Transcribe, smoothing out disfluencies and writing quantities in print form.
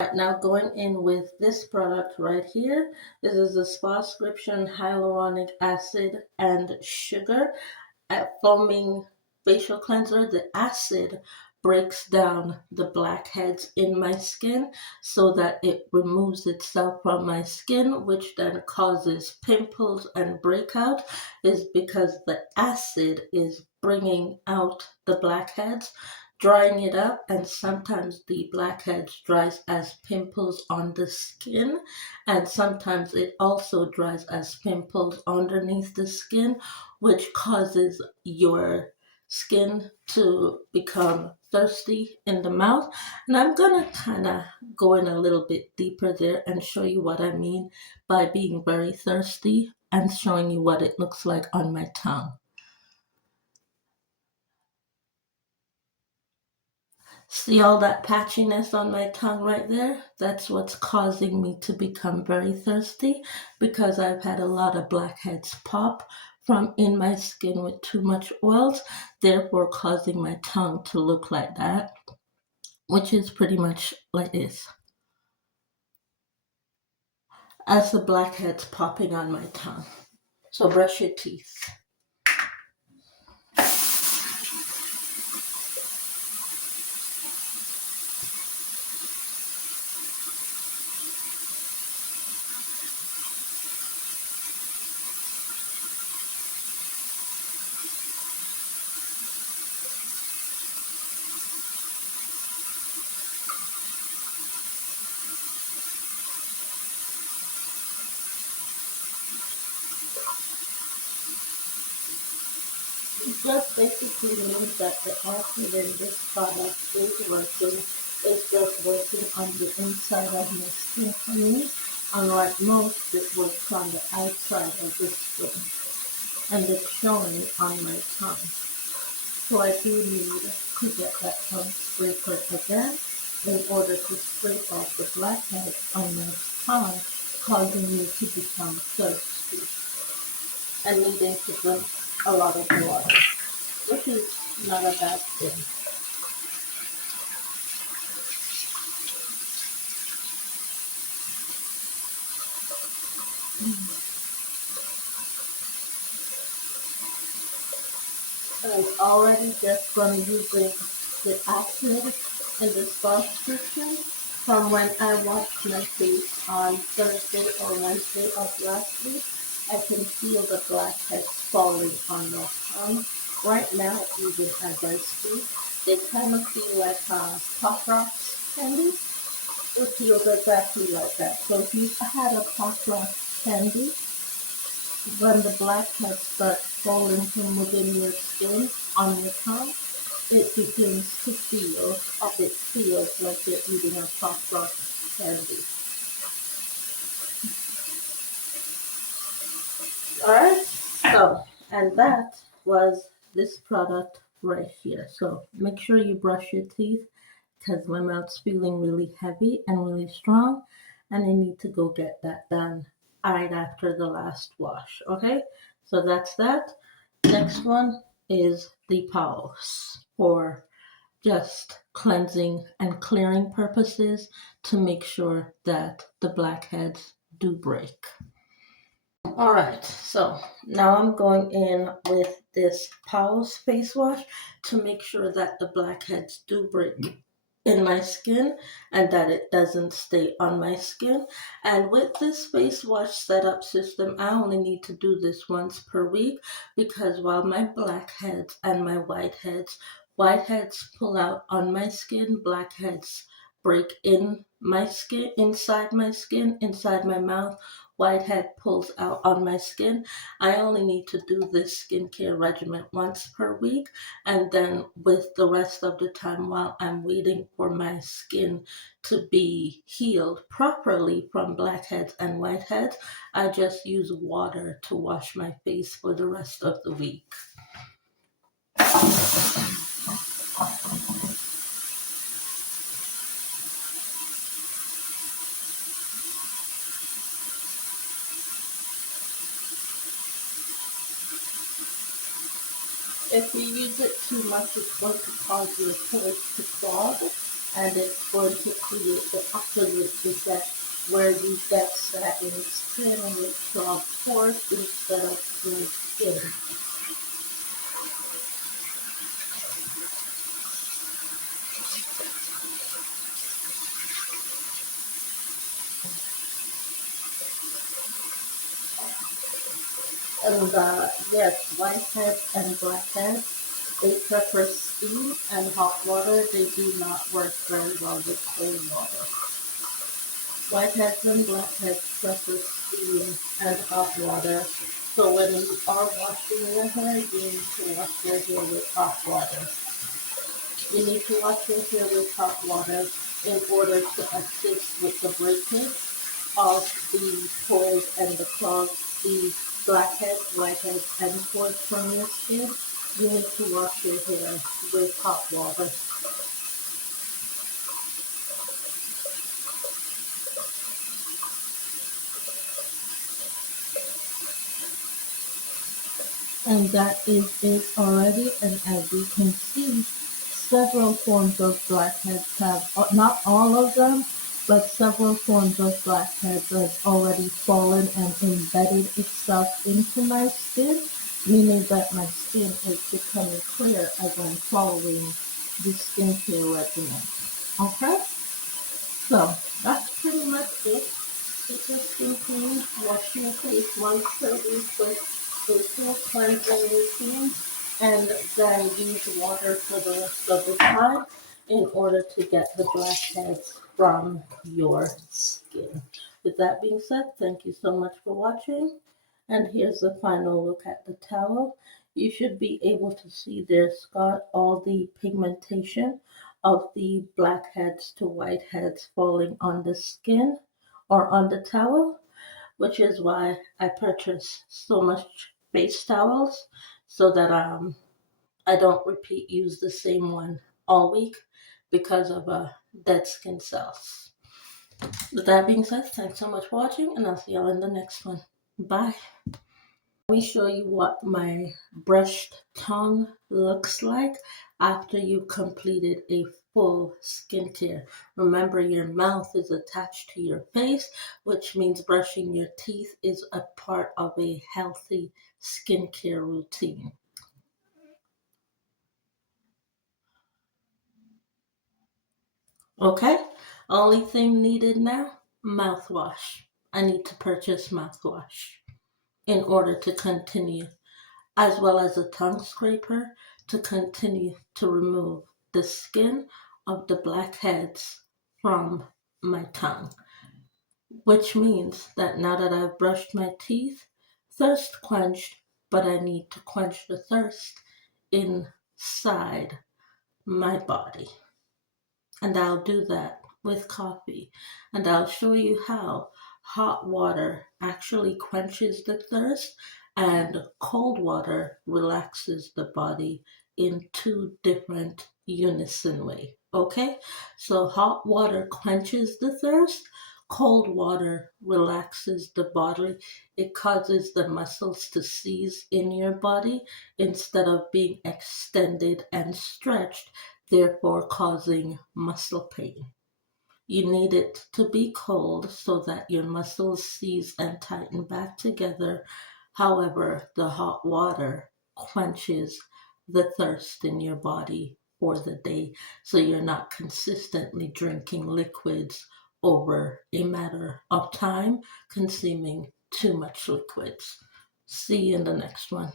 Right, now going in with this product right here. This is the Spa-scription hyaluronic acid and sugar foaming facial cleanser. The acid breaks down the blackheads in my skin so that it removes itself from my skin, which then causes pimples and breakout, is because the acid is bringing out the blackheads, drying it up, and sometimes the blackheads dries as pimples on the skin, and sometimes it also dries as pimples underneath the skin, which causes your skin to become thirsty in the mouth. And I'm gonna kind of go in a little bit deeper there and show you what I mean by being very thirsty and showing you what it looks like on my tongue. See all that patchiness on my tongue right there? That's what's causing me to become very thirsty, because I've had a lot of blackheads pop from in my skin with too much oils, therefore causing my tongue to look like that, which is pretty much like this. As the blackheads popping on my tongue. So brush your teeth. It just basically means that the acid in this product is working. It's just working on the inside of my skin for me. Unlike most, it works on the outside of the skin. And it's showing on my tongue. So I do need to get that tongue scraper again in order to scrape off the blackhead on my tongue, causing me to become thirsty and needing to drink a lot of water, which is not a bad thing. I've already just been using the acid in the Spa-scription from when I washed my face on Thursday or Wednesday of last week. I can feel the blackheads falling on my tongue. Right now, even as I speak, they kind of feel like Pop Rocks candy. It feels exactly like that. So if you've had a Pop Rocks candy, when the blackheads start falling from within your skin on your tongue, it begins to feel, it feels like you're eating a Pop Rock candy. Alright, so, and that was this product right here. So make sure you brush your teeth, because my mouth's feeling really heavy and really strong, and I need to go get that done right after the last wash. Okay, so that's that. Next one is the pause for just cleansing and clearing purposes to make sure that the blackheads do break. All right, so now I'm going in with this Powell's face wash to make sure that the blackheads do break in my skin and that it doesn't stay on my skin. And with this face wash setup system, I only need to do this once per week, because while my blackheads and my whiteheads pull out on my skin, blackheads break in my skin, inside my mouth, whitehead pulls out on my skin. I only need to do this skincare regimen once per week, and then with the rest of the time while I'm waiting for my skin to be healed properly from blackheads and whiteheads, I just use water to wash my face for the rest of the week. If you use it too much, it's going to cause your pores to clog, and it's going to create the opposite effect where you get sagging skin with clogged pores instead of smooth skin. And yes, whiteheads and blackheads, they prefer steam and hot water. They do not work very well with cold water. Whiteheads and blackheads prefer steam and hot water. So when you are washing your hair, you need to wash your hair with hot water. You need to wash your hair with hot water in order to assist with the breakage of the pores and the clogs, the blackheads, whiteheads, and pores from your skin. You need to wash your hair with hot water. And that is it already. And as you can see, several forms of blackheads have, not all of them, but several forms of blackheads has already fallen and embedded itself into my skin, meaning that my skin is becoming clear as I'm following the skincare regimen. Okay? So that's pretty much it. Keep your skin clean, wash your face once per week with a full cleansing routine, and then use water for the rest of the time in order to get the blackheads from your skin. With that being said, thank you so much for watching. And here's the final look at the towel. You should be able to see there's got all the pigmentation of the blackheads to whiteheads falling on the skin or on the towel, which is why I purchase so much face towels so that I don't repeat use the same one all week because of dead skin cells. With that being said, thanks so much for watching, and I'll see y'all in the next one. Bye. Let me show you what my brushed tongue looks like after you've completed a full skincare. Remember, your mouth is attached to your face, which means brushing your teeth is a part of a healthy skincare routine. Okay, only thing needed now, mouthwash. I need to purchase mouthwash in order to continue, as well as a tongue scraper to continue to remove the skin of the blackheads from my tongue. Which means that now that I've brushed my teeth, thirst quenched, but I need to quench the thirst inside my body. And I'll do that with coffee. And I'll show you how hot water actually quenches the thirst and cold water relaxes the body in two different unison way. Okay? So hot water quenches the thirst. Cold water relaxes the body. It causes the muscles to seize in your body instead of being extended and stretched, therefore causing muscle pain. You need it to be cold so that your muscles seize and tighten back together. However, the hot water quenches the thirst in your body for the day, so you're not consistently drinking liquids over a matter of time, consuming too much liquids. See you in the next one.